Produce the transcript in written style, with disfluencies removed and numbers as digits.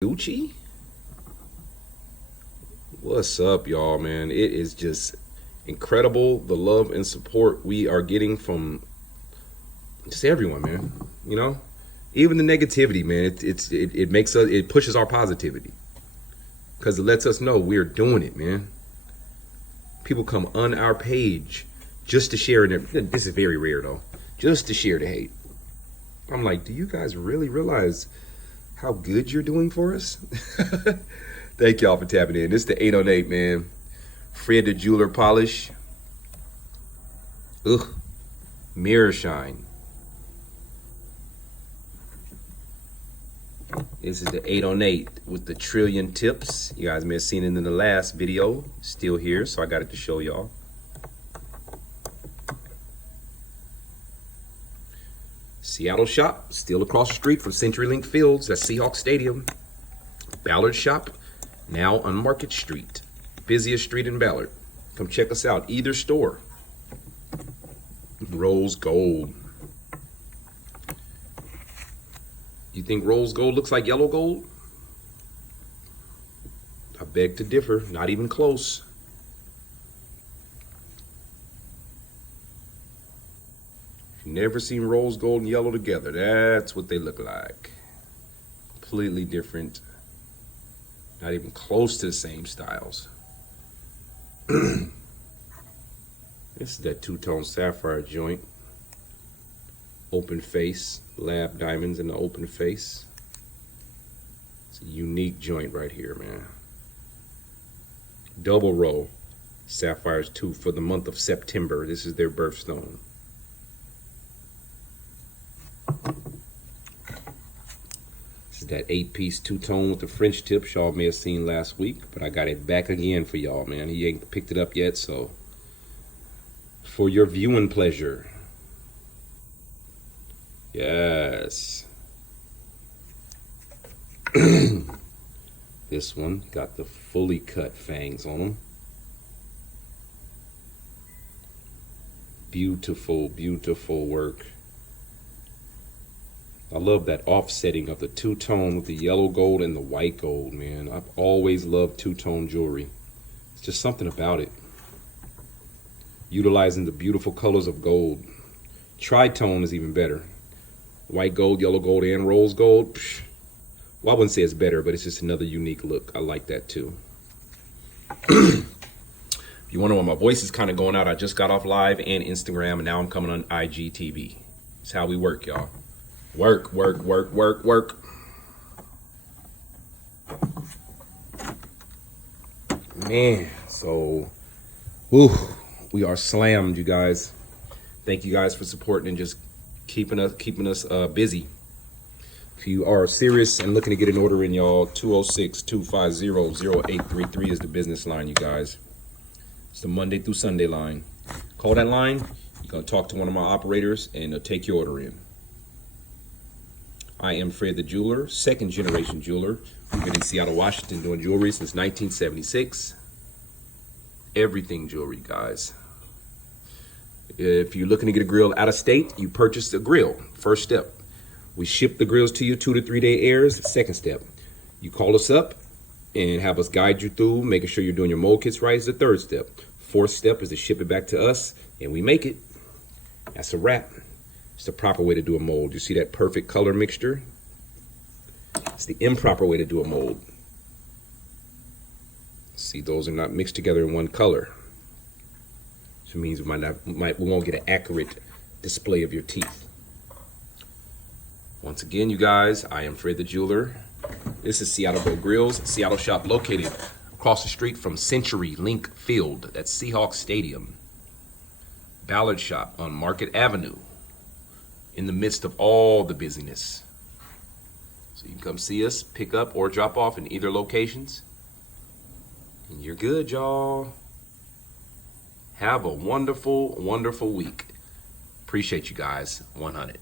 Gucci? What's up, y'all, man? It is just incredible the love and support we are getting from just everyone, man. You know, even the negativity, man. It makes us, it pushes our positivity because it lets us know we're doing it, man. People come on our page just to share it. This is very rare though, just to share the hate. I'm like, do you guys really realize how good you're doing for us? Thank y'all for tapping in. This is the 808, man. Fred the Jeweler Polish. Ugh. Mirror Shine. This is the 808 with the trillion tips. You guys may have seen it in the last video. Still here, so I got it to show y'all. Seattle shop, still across the street from CenturyLink Fields. That's Seahawks Stadium. Ballard shop, now on Market Street. Busiest street in Ballard. Come check us out, either store. Rose gold. You think rose gold looks like yellow gold? I beg to differ, not even close. Never seen rose gold and yellow together. That's what they look like. Completely different. Not even close to the same styles. This is that two-tone sapphire joint. Open face, lab diamonds in the open face. It's a unique joint right here, man. Double row sapphires too for the month of September. This is their birthstone. This is that 8-piece two-tone with the French tip y'all may have seen last week, but I got it back again for y'all, man. He ain't picked it up yet, so for your viewing pleasure. Yes. This one got the fully cut fangs on them. Beautiful, beautiful work. I love that offsetting of the two-tone with the yellow gold and the white gold, man. I've always loved two-tone jewelry. It's just something about it. Utilizing the beautiful colors of gold. Tri-tone is even better. White gold, yellow gold, and rose gold. Psh. Well, I wouldn't say it's better, but it's just another unique look. I like that too. If you wonder why my voice is kind of going out, I just got off live and Instagram, and now I'm coming on IGTV. It's how we work, y'all. Work, work, work, work, work. Man, so, whew, we are slammed, you guys. Thank you guys for supporting and just keeping us busy. If you are serious and looking to get an order in, y'all, 206-250-0833 is the business line, you guys. It's the Monday through Sunday line. Call that line. You're going to talk to one of my operators and they'll take your order in. I am Fred the Jeweler, second generation jeweler. We've been in Seattle, Washington doing jewelry since 1976. Everything jewelry, guys. If you're looking to get a grill out of state, you purchase a grill. First step. We ship the grills to you 2 to 3 day airs. Second step. You call us up and have us guide you through, making sure you're doing your mold kits right is the third step. Fourth step is to ship it back to us and we make it. That's a wrap. It's the proper way to do a mold. You see that perfect color mixture? It's the improper way to do a mold. See, those are not mixed together in one color. Which means we won't get an accurate display of your teeth. Once again, you guys, I am Fred the Jeweler. This is Seattle Cut Grillz, Seattle shop located across the street from CenturyLink Field. That's Seahawks Stadium. Ballard shop on Market Avenue. In the midst of all the busyness. So you can come see us, pick up or drop off in either locations. And you're good, y'all. Have a wonderful, wonderful week. Appreciate you guys. 100.